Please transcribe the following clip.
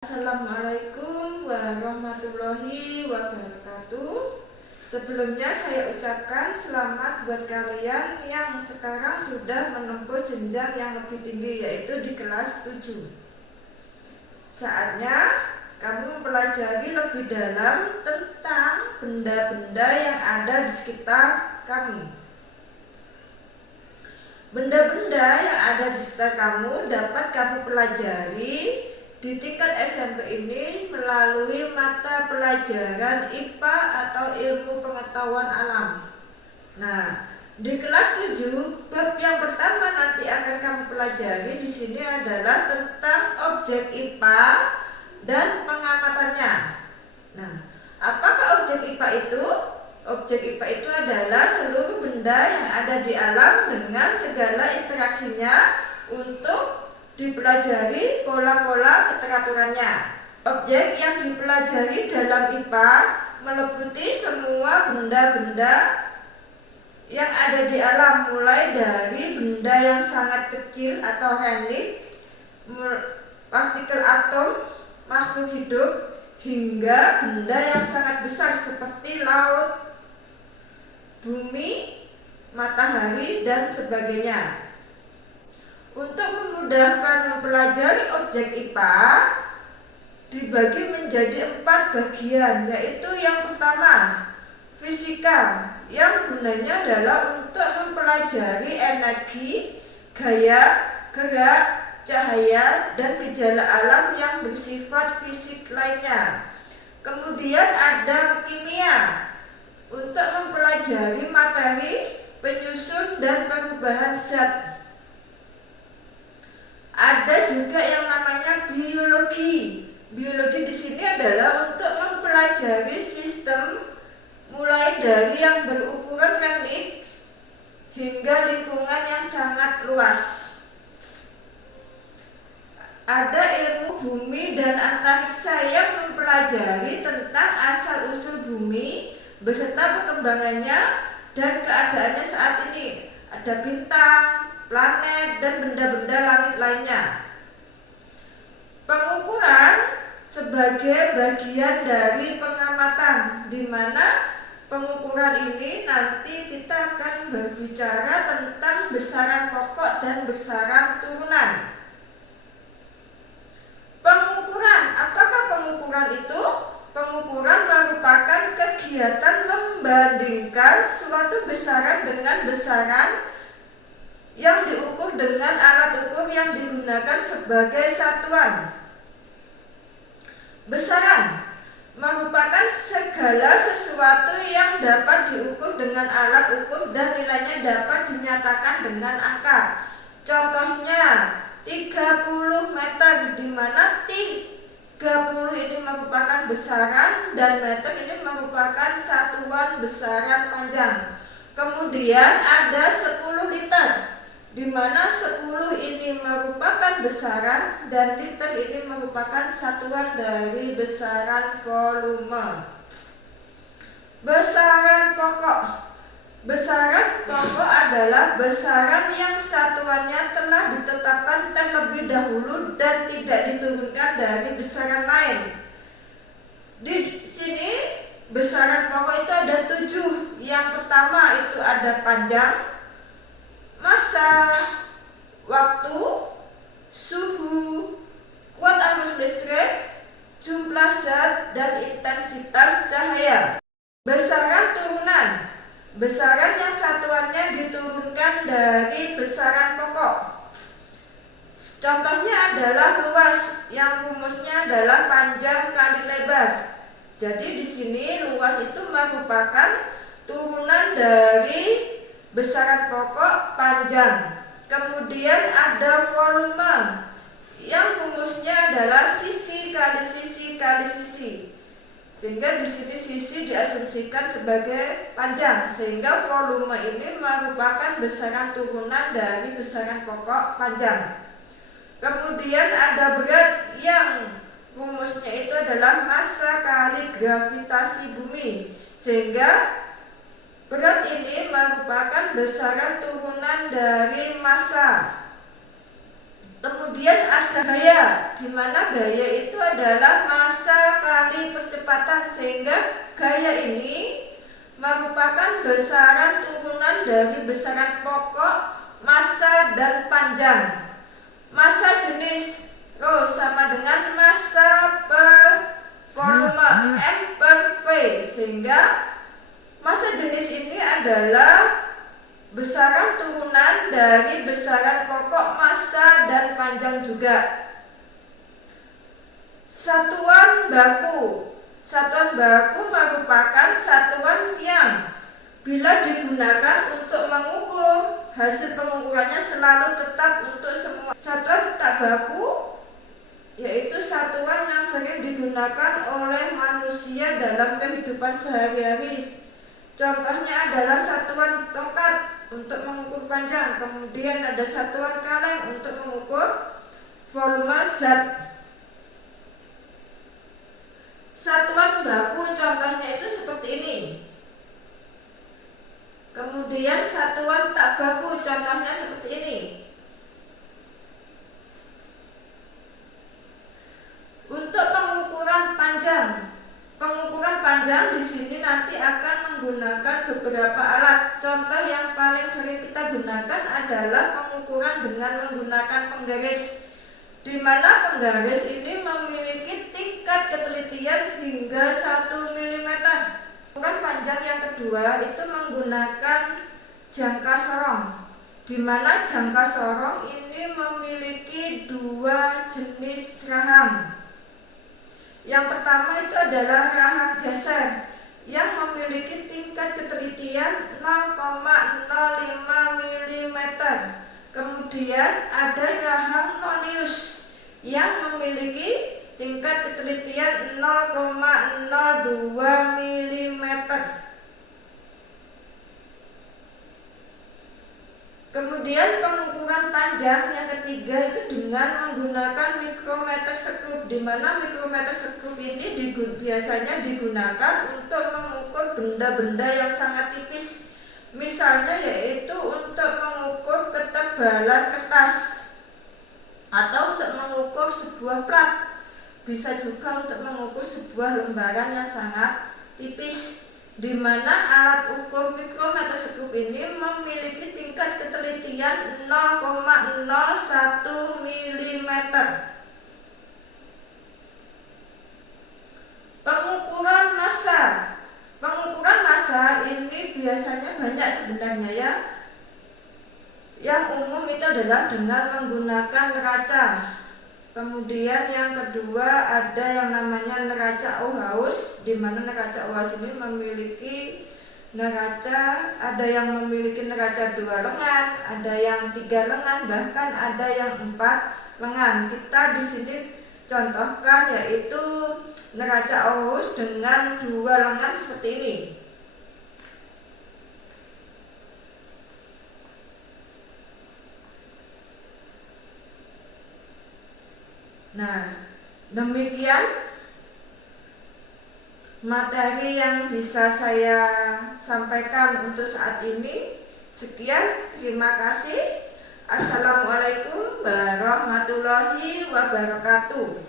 Assalamualaikum warahmatullahi wabarakatuh. Sebelumnya saya ucapkan selamat buat kalian yang sekarang sudah menempuh jenjang yang lebih tinggi, yaitu di kelas 7. Saatnya kamu mempelajari lebih dalam tentang benda-benda yang ada di sekitar kamu. Benda-benda yang ada di sekitar kamu dapat kamu pelajari di tingkat SMP ini melalui mata pelajaran IPA atau ilmu pengetahuan alam. Nah, di kelas 7, bab yang pertama nanti akan kamu pelajari di sini adalah tentang objek IPA dan pengamatannya. Nah, apakah objek IPA itu? Objek IPA itu adalah seluruh benda yang ada di alam dengan segala interaksinya untuk dipelajari pola-pola keteraturannya. Objek yang dipelajari dalam IPA meliputi semua benda-benda yang ada di alam, mulai dari benda yang sangat kecil atau relik, partikel atom, makhluk hidup, hingga benda yang sangat besar seperti laut, bumi, matahari, dan sebagainya. Untuk memudahkan mempelajari objek IPA dibagi menjadi 4 bagian, yaitu yang pertama, fisika, yang gunanya adalah untuk mempelajari energi, gaya, gerak, cahaya, dan gejala alam yang bersifat fisik lainnya. Kemudian ada kimia, untuk mempelajari materi, penyusun, dan perubahan zat. Ada juga yang namanya biologi. Biologi di sini adalah untuk mempelajari sistem mulai dari yang berukuran relik hingga lingkungan yang sangat luas. Ada ilmu bumi dan antariksa yang mempelajari tentang asal-usul bumi beserta perkembangannya dan keadaannya saat ini. Ada bintang, planet, dan benda-benda langit lainnya. Pengukuran sebagai bagian dari pengamatan, di mana pengukuran ini nanti kita akan berbicara tentang besaran pokok dan besaran turunan. Pengukuran, apakah pengukuran itu? Pengukuran merupakan kegiatan membandingkan suatu besaran dengan besaran yang diukur dengan alat ukur yang digunakan sebagai satuan. Besaran merupakan segala sesuatu yang dapat diukur dengan alat ukur dan nilainya dapat dinyatakan dengan angka. Contohnya 30 meter, di mana 30 ini merupakan besaran dan meter ini merupakan satuan besaran panjang. Kemudian ada 10 liter, di mana 10 ini merupakan besaran dan liter ini merupakan satuan dari besaran volume. Besaran pokok. Besaran pokok adalah besaran yang satuannya telah ditetapkan terlebih dahulu dan tidak diturunkan dari besaran lain. Di sini besaran pokok itu ada 7. Yang pertama itu ada panjang, massa, waktu, suhu, kuat arus listrik, jumlah zat, dan intensitas cahaya. Besaran turunan, besaran yang satuannya diturunkan dari besaran pokok. Contohnya adalah luas, yang rumusnya adalah panjang kali lebar. Jadi di sini luas itu merupakan turunan dari besaran pokok panjang. Kemudian ada volume, yang rumusnya adalah sisi kali sisi kali sisi. Sehingga di sini sisi diasumsikan sebagai panjang, sehingga volume ini merupakan besaran turunan dari besaran pokok panjang. Kemudian ada berat, yang rumusnya itu adalah massa kali gravitasi bumi, sehingga berat ini merupakan besaran turunan dari massa. Kemudian ada gaya, di mana gaya itu adalah massa kali percepatan, sehingga gaya ini merupakan besaran turunan dari besaran pokok, massa, dan panjang. Massa jenis Rho sama dengan massa per volume M per V, sehingga massa jenis ini adalah besaran turunan dari besaran pokok, massa, dan panjang juga. Satuan baku. Satuan baku merupakan satuan yang bila digunakan untuk mengukur, hasil pengukurannya selalu tetap untuk semua. Satuan tak baku yaitu satuan yang sering digunakan oleh manusia dalam kehidupan sehari-hari. Contohnya adalah satuan tongkat untuk mengukur panjang, kemudian ada satuan kaleng untuk mengukur volume zat. Satuan baku contohnya itu seperti ini. Kemudian satuan tak baku contohnya seperti ini. Untuk pengukuran panjang di sini nanti akan menggunakan beberapa alat. Contoh yang paling sering kita gunakan adalah pengukuran dengan menggunakan penggaris, di mana penggaris ini memiliki tingkat ketelitian hingga 1 mm. Ukuran panjang yang kedua itu menggunakan jangka sorong, di mana jangka sorong ini memiliki dua jenis rahang. Yang pertama itu adalah rahang geser yang memiliki tingkat ketelitian 0,05 mm. Kemudian ada rahang nonius yang memiliki tingkat ketelitian 0,02 mm. Kemudian pengukuran panjang yang ketiga itu dengan menggunakan mikrometer skop, di mana mikrometer skop ini biasanya digunakan untuk mengukur benda-benda yang sangat tipis. Misalnya yaitu untuk mengukur ketebalan kertas atau untuk mengukur sebuah plat. Bisa juga untuk mengukur sebuah lembaran yang sangat tipis, di mana alat ukur mikrometer skop ini memiliki tingkat ketelitian 0,01 mm. Pengukuran massa. Pengukuran massa ini biasanya banyak sebenarnya ya. Yang umum itu adalah dengan menggunakan neraca. Kemudian yang kedua ada yang namanya neraca Ohaus, di mana neraca Ohaus ini memiliki neraca, ada yang memiliki neraca 2 lengan, ada yang 3 lengan, bahkan ada yang 4 lengan. Kita di sini contohkan yaitu neraca Ohaus dengan 2 lengan seperti ini. Nah, demikian materi yang bisa saya sampaikan untuk saat ini. Sekian, terima kasih. Assalamualaikum warahmatullahi wabarakatuh.